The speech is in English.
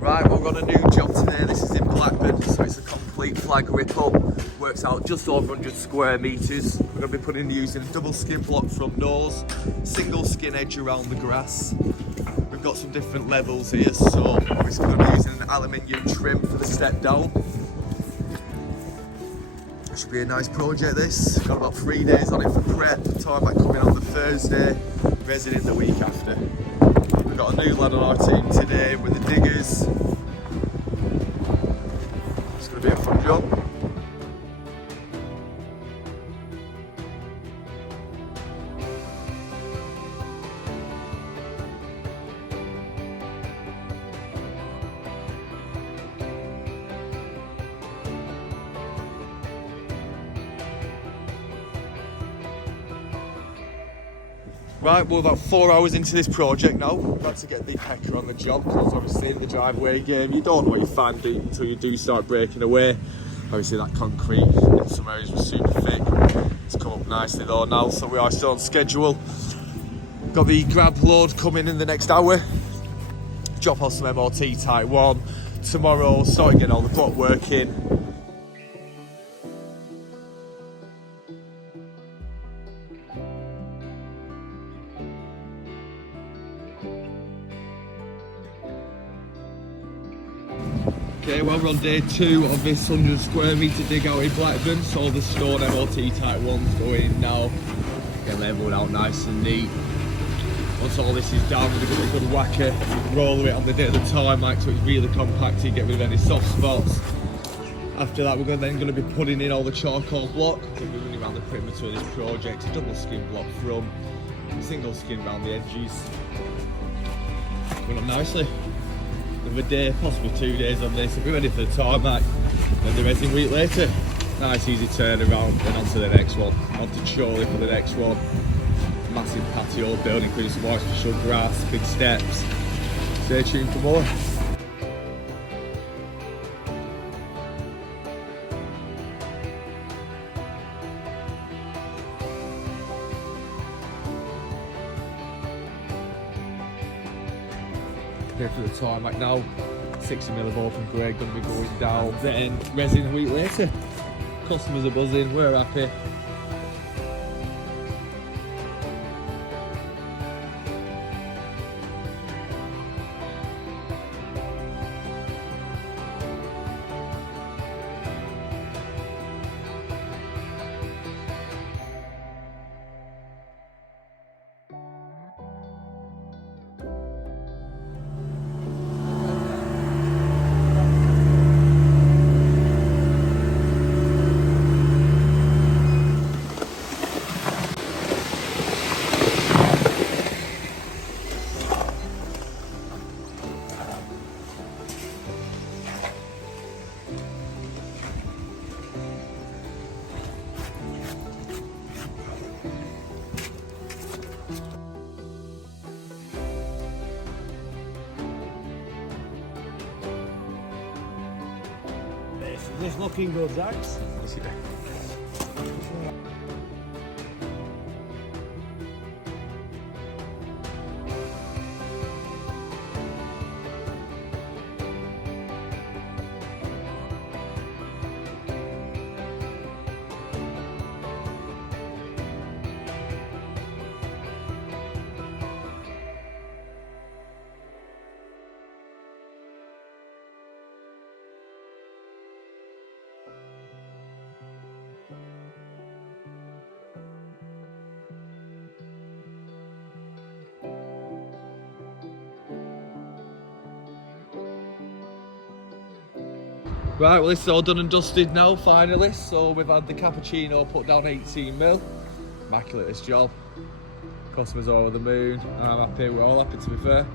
Right, we've got a new job today. This is in Blackburn, so it's a complete flag rip-up. Works out just over 100 square metres. We're going to be putting using a double skin block front doors, single skin edge around the grass. We've got some different levels here, so obviously going to be using an aluminium trim for the step down. It should be a nice project this. Got about 3 days on it for prep. Time back coming on the Thursday, resin in the week after. We've got a new lad on our team today with the diggers. It's going to be a fun job. Right, we're about 4 hours into this project now. We're about to get the pecker on the job because obviously in the driveway game you don't know what you find until you do start breaking away. Obviously that concrete in some areas was super thick. It's come up nicely though now, so we are still on schedule. Got the grab load coming in the next hour. Drop off some MOT type 1. Tomorrow, starting getting all the block working. Okay, well we're on day 2 of this 100 square metre dig out in Blackburn, so the stone MOT type 1's going in now. Get leveled out nice and neat. Once all this is done, we're going to get a good whacker, roll it on the day at the tarmac so it's really compacted, get rid of any soft spots. After that we're then going to be putting in all the charcoal block. We're running around the perimeter of this project, a double skin block front, single skin around the edges. Going up nicely. Another day, possibly 2 days on this, we'll be ready for the tarmac, then the resin week later. Nice easy turnaround, then on to the next one, on to Chorley for the next one. Massive patio building, including some artificial grass, big steps. Stay tuned for more. Here for the tarmac now, 60mm of open grade going to be going down, then resin a week later. Customers are buzzing, we're happy. This looking good, Zax. Right, well this is all done and dusted now, finally. So we've had the cappuccino put down 18mm. Immaculate this job. Customers are over the moon. I'm happy, we're all happy to be fair.